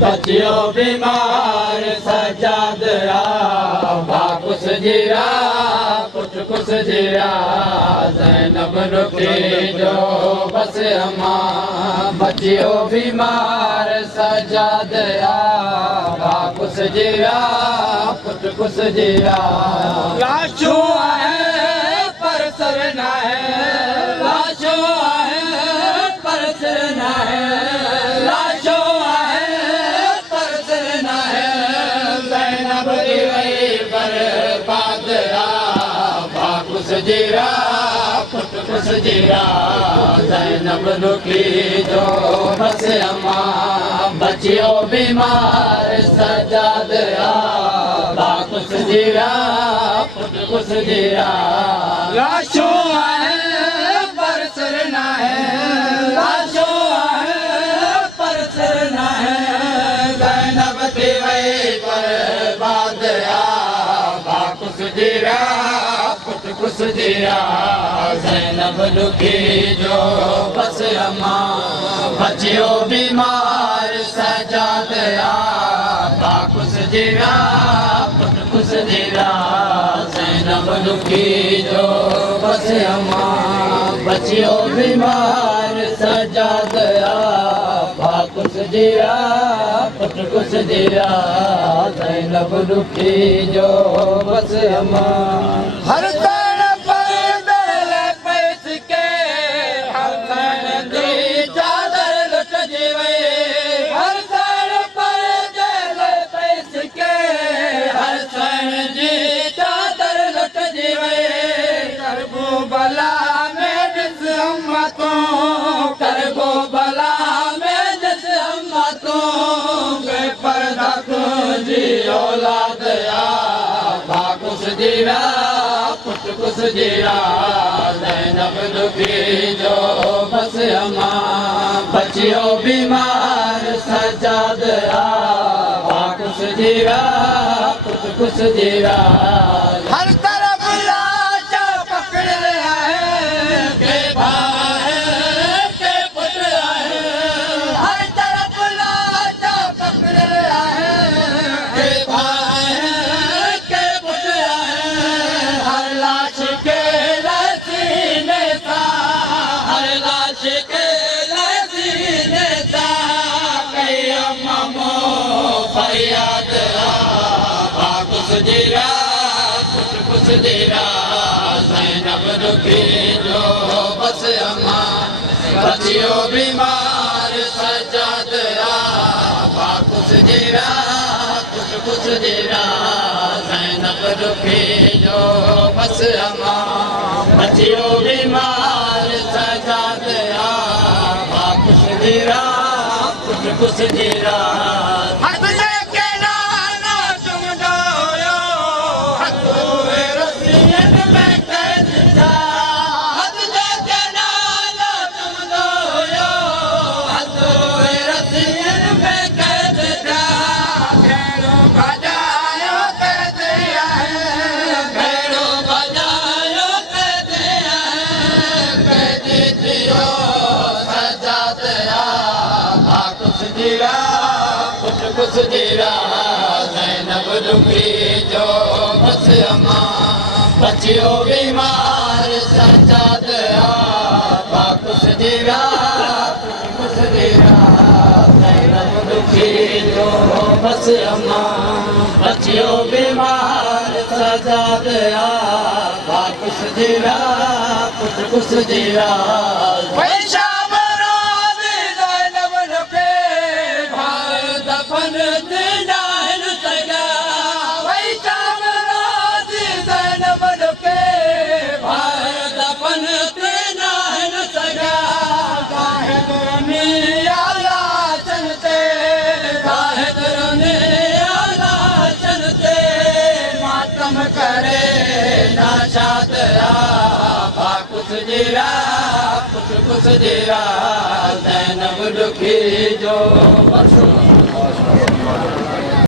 बचियो बीमार सजाद भाकुस जीरा पुट कुस जीरा ज़ैनब रुखी जो बस अमा बचियो बीमार सजाद भाकुस जीरा पुट कुस जीरा लाशूं आहे पर सर न है लाशूं आहे पर सर न है लाशूं आहे पर सर न है ज़ैनब दी वई बर्बाद भाकुस जीरा पुट कुस जीरा ज़ैनब रुखी जो बस अमा बचियो बीमार सजाद भाकुस जीरा पुट कुस जीरा लाशूं आहे पर सर न है लाशूं आहे पर सर न है ज़ैनब थी वई बर्बाद भाकुस जीरा पुट कुस जीरा ज़ैनब रुखी जो बस अमा बचियो बीमार सजाद भाकुस जीरा पुट कुस जीरा ज़ैनब रुखी जो बस अमा बचियो बीमार सजाद भाकुस जीरा पुट कुस जीरा ज़ैनब रुखी जो बस अमा हर तन पर दिल पैस के हर तन दी चादर लुट जीवे हर तन पर दिल पैस के हर तन जी चादर लुट जीवे करबो भला में जिस अम्मतों करबो भला में जिस अम्मतों बेपर्दा तुझी औलाद भाकुस जीरा पुट कुस जीरा ज़ैनब रुखी जो बस अमा बचियो बीमार सजाद भाकुस जीरा पुट कुस जीरा हर तरफ लाशा पकड़ है के भाई के पुट है हर तरफ लाशा पकड़ है के भाई के पुट है हर लाश के सीने सा हर लाश के सीने सा कई अम्मो फरियाद भाकुस जीरा पुट कुस जीरा ज़ैनब रुखी जो बस अमा बचियो बीमार सजाद भाकुस जीरा पुट कुस जीरा ज़ैनब रुखी जो बस अमा बचियो बीमार सजाद भाकुस जीरा पुट कुस जीरा कुस जीरा ज़ैनब रुखी जो बस अमा बचियो बीमार सजाद भाकुस जीरा पुट कुस जीरा ज़ैनब रुखी जो बस अमा बचियो बीमार सजाद भाकुस जीरा पुट कुस जीरा करे नाशाद भाकुस जीरा पुट कुस जीरा ज़ैनब रुखी जो